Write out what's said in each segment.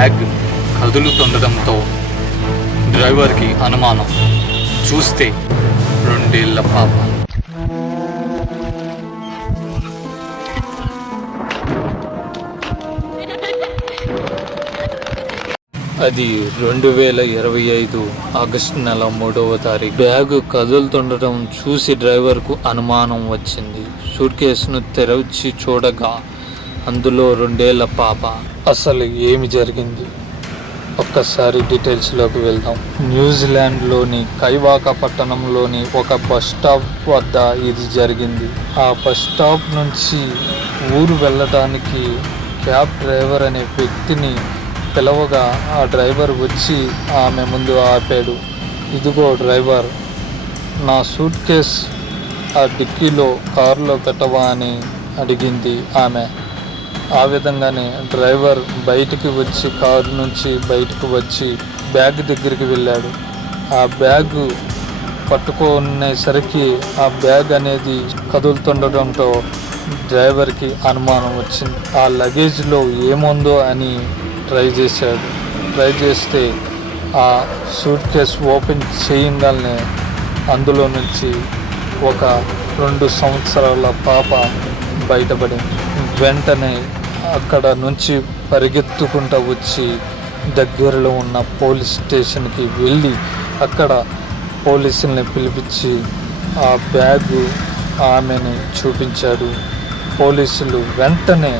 Bag కదులుతుండటంతో డ్రైవర్కి అనుమానం. చూస్తే 2 ఏళ్ల పాప. అది 2025 ఆగస్టు నెల 3వ తారీఖు. బ్యాగ్ కదులుతుండటం చూసి డ్రైవర్కు అనుమానం వచ్చింది. సూట్ కేసును తెరచి చూడగా అందులో 2 ఏళ్ల పాప. అసలు ఏమి జరిగింది? ఒక్కసారి డీటెయిల్స్లోకి వెళ్దాం. న్యూజిలాండ్లోని కైవాకా పట్టణంలోని ఒక బస్ స్టాప్ వద్ద ఇది జరిగింది. ఆ బస్ స్టాప్ నుంచి ఊరు వెళ్ళడానికి క్యాబ్ డ్రైవర్ అనే వ్యక్తిని పిలవగా ఆ డ్రైవర్ వచ్చి ఆమె ముందు ఆపాడు. ఇదిగో డ్రైవర్, నా సూట్ కేస్ ఆ డిక్కీలో కారులో పెట్టవా అని అడిగింది ఆమె. ఆ విధంగానే డ్రైవర్ కారు నుంచి బయటకు వచ్చి బ్యాగ్ దగ్గరికి వెళ్ళాడు. ఆ బ్యాగ్ పట్టుకునేసరికి ఆ బ్యాగ్ అనేది కదులుతుండటంతో డ్రైవర్కి అనుమానం వచ్చింది. ఆ లగేజ్లో ఏముందో అని ట్రై చేస్తే ఆ సూట్ కేస్ ఓపెన్ చేయగానే అందులో నుంచి ఒక 2 సంవత్సరాల పాప బయటపడింది. వెంటనే అక్కడ నుంచి పరిగెత్తుకుంటూ వచ్చి దగ్గరలో ఉన్న పోలీస్ స్టేషన్కి వెళ్ళి అక్కడ పోలీసుల్ని పిలిపించి ఆ బ్యాగు ఆమెని చూపించాడు. పోలీసులు వెంటనే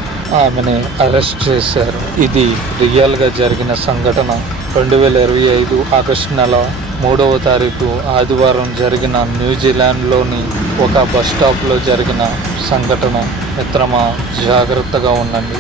ఆమెని అరెస్ట్ చేశారు. ఇది రియల్గా జరిగిన సంఘటన. 2025 ఆగస్టు నెల 3వ తారీఖు ఆదివారం జరిగిన న్యూజిలాండ్లోని ఒక బస్ స్టాప్లో జరిగిన సంఘటన. మిత్రమా, జాగ్రత్తగా ఉండండి.